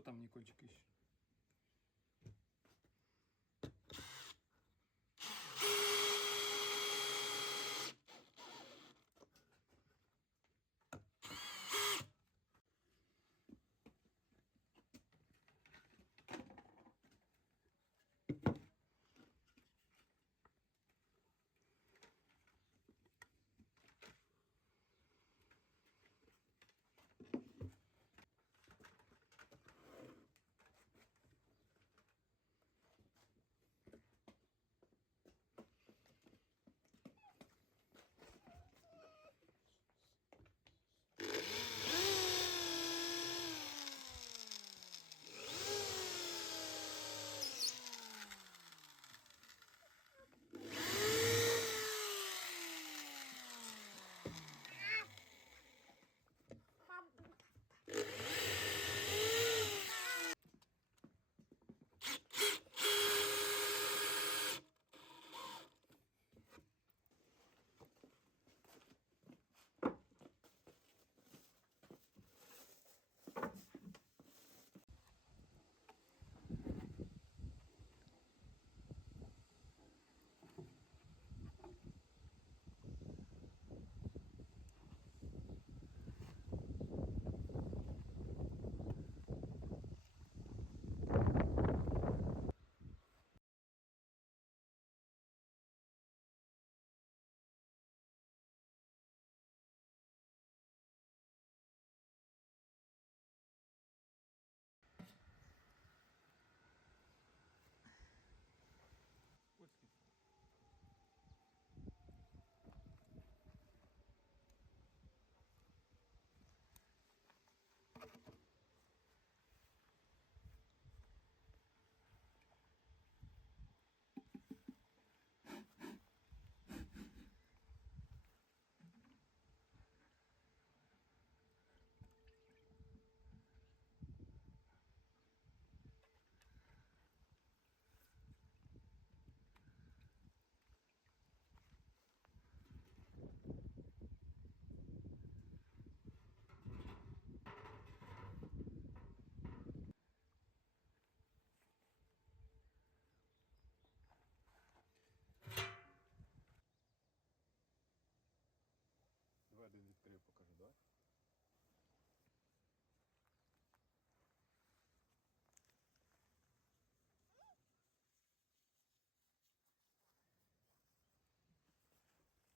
Що там, Нікольчик, іще?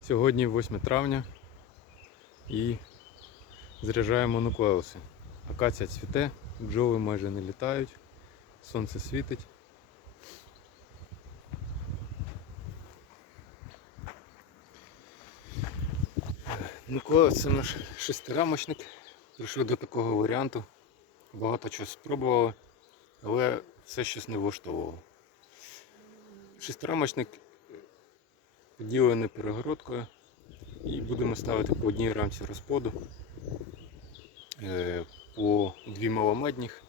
Сьогодні 8 травня і заряджаємо нуклеуси. Акація цвіте, бджоли майже не літають, сонце світить. Нуклеус це наш шестирамочник. Прийшов до такого варіанту. Багато чого спробували, але все щось не влаштовувало. Шестирамочник поділений перегородкою і будемо ставити по одній рамці розподу, е, по дві маломедних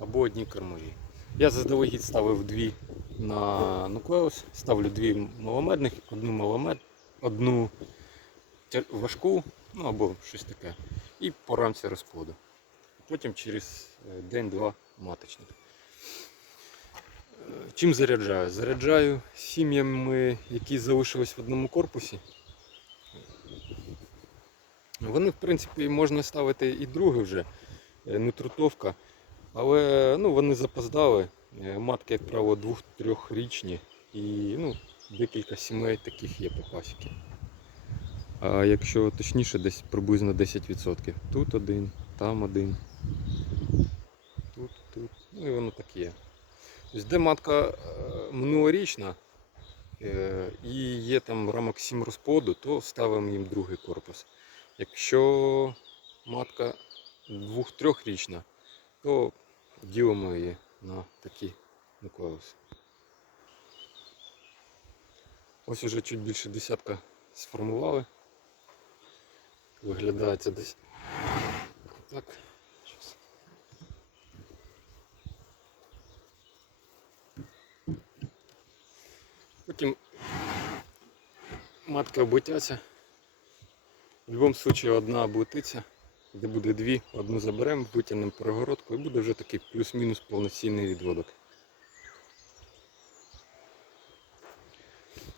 або одні кормові. Я заздалегідь ставив дві на нуклеус, ставлю дві маломедних, одну маломед, одну важку, ну або щось таке, і по рамці розплоду. Потім через е, день-два маточник. Чим заряджаю? Заряджаю сім'ями, які залишились в одному корпусі. Вони, в принципі, можна ставити і друге вже, е, не трутовка. Але ну, вони запоздали. Е, Матки, як правило, двох-трьохрічні. І ну, декілька сімей таких є по пасіки. А якщо точніше, десь приблизно 10%. Тут один, там один. Тут, тут. Ну і воно так є. Тобто, де матка е, минулорічна е, і є там рамок 7 розплоду, то ставимо їм другий корпус. Якщо матка двох-трьохрічна, то ділимо її на такі нуклеуси. Ось уже чуть більше десятка сформували. Виглядає це десь так. Потім матки облетяться. В будь-якому випадку одна облетиться де буде дві, одну заберемо, витягнемо перегородку і буде вже такий плюс-мінус повноцінний відводок.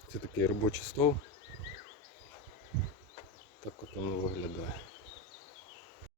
Це такий робочий стол. Так от воно виглядає.